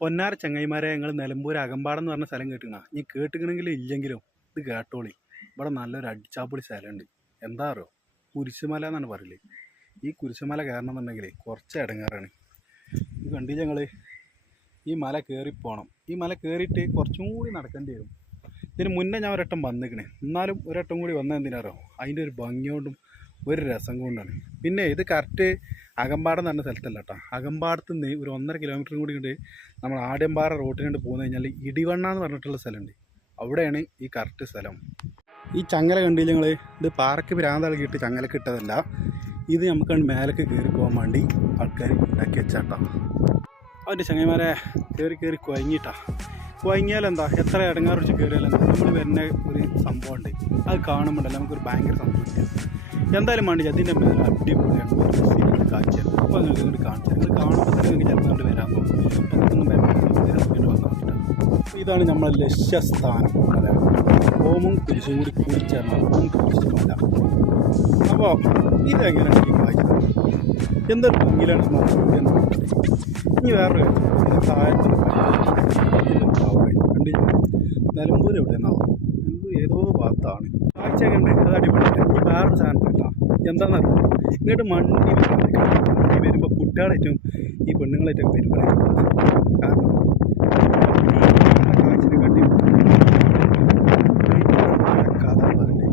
പൊന്നാര ചങ്ങൈമാരെ ഞങ്ങൾ നിലമ്പൂർ അകമ്പാടം എന്ന് പറഞ്ഞ സ്ഥലം കേട്ടിക്കണ നീ കേട്ടിക്കണമെങ്കിലും ഇല്ലെങ്കിലും ഇത് കേട്ടോളി. ഇവിടെ നല്ലൊരു അടിച്ചാപ്പൊളി സ്ഥലമുണ്ട്. എന്താ അറിയോ? കുരിശുമല എന്നാണ് പറയൽ. ഈ കുരിശുമല കയറണം എന്നുണ്ടെങ്കിൽ കുറച്ച് ഇടങ്ങാറാണ് ഇത് കണ്ടി ഞങ്ങൾ ഈ മല കയറി പോകണം ഈ മല കയറിയിട്ട് കുറച്ചും കൂടി നടക്കേണ്ടി വരും. ഇതിന് മുന്നേ ഞാൻ ഒരട്ടം വന്നിക്കണേ. എന്നാലും ഒരട്ടം കൂടി വന്നാൽ എന്തിനാറോ അതിന്റെ ഒരു ഭംഗി കൊണ്ടും ഒരു രസം കൊണ്ടാണ്. പിന്നെ ഇത് കറക്റ്റ് അകമ്പാടം പറഞ്ഞ സ്ഥലത്തല്ല കേട്ടോ അകമ്പാടത്ത് നിന്ന് ഒരു ഒന്നര കിലോമീറ്റർ കൂടി കൊണ്ട് നമ്മൾ ആദ്യമ്പാറ റോട്ടിന് കണ്ട് പോകുന്ന കഴിഞ്ഞാൽ ഇടിവണ്ണ എന്ന് പറഞ്ഞിട്ടുള്ള സ്ഥലമുണ്ട്. അവിടെയാണ് ഈ കറക്റ്റ് സ്ഥലം. ഈ ചങ്ങല കണ്ടില്ല ഞങ്ങൾ ഇത് പാറയ്ക്ക് ഭ്രാന്ത് ഇളകിയിട്ട് ചങ്ങലക്ക് ഇട്ടതല്ല. ഇത് നമുക്ക് മേലേക്ക് കയറി പോകാൻ വേണ്ടി ആൾക്കാർ ഉണ്ടാക്കി വെച്ചാട്ടോ. അവന്റെ ചങ്ങന്മാരെ കയറി കയറി കുഴങ്ങിയിട്ടാ കുഴങ്ങിയാൽ എന്താ? എത്ര ഇടങ്ങാറിച്ച് കയറിയാൽ നമ്മൾ വരുന്ന ഒരു സംഭവമുണ്ട്. അത് കാണുമ്പോഴല്ല നമുക്കൊരു ഭയങ്കര സംതൃപ്തി എന്തായാലും വേണ്ടി അതിന്റെ മേലെ അടിപൊളിയാണ് സീനൊക്കെ കാഴ്ചയാണ്. അപ്പോൾ നിങ്ങൾക്ക് ഇങ്ങോട്ട് കാണിച്ചു നിങ്ങൾ കാണുമ്പോൾ തന്നെ നിങ്ങൾക്ക് ചിലപ്പോൾ കണ്ട് വരാൻ തോന്നും നമുക്കൊന്നും ഇതാണ് നമ്മളെ ലക്ഷ്യസ്ഥാനം. ഓമും കുരിശും കൂടി കുടിച്ചാണ് ഓമും കുരിശുമല്ല അപ്പോൾ ഇതെങ്ങനെയാണ് ഈ കാഴ്ച? എന്തൊരു ഭംഗിയിലാണ് ഇനി വേറൊരു കാര്യം. താഴത്തുള്ള കണ്ടി നിലമ്പൂർ എവിടെയെന്നാവും നിലമ്പൂർ ഏതോ ഭാഗത്താണ്. കാഴ്ചയൊക്കെ ഉണ്ട് അത് അടിപൊളിയാണ് ഈ വേറൊരു സാധനത്തില്ല എന്താണെന്നറിയോ ഇങ്ങോട്ട് മണ്ടി മണ്ടി വരുമ്പോൾ കുട്ടികളായിട്ടും ഈ പെണ്ണുങ്ങളായിട്ടൊക്കെ വരുമ്പോഴേ കാരണം കാഴ്ചനെ കട്ടി കഥ പറഞ്ഞേ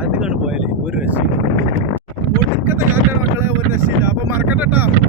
അതിനാണ് പോയാലേ ഒരു രസീത് ഒടുക്കത്തെ കാറ്റാണ് മക്കളെ ഒരു രസീത് അപ്പം മറക്കട്ടെ കേട്ടോ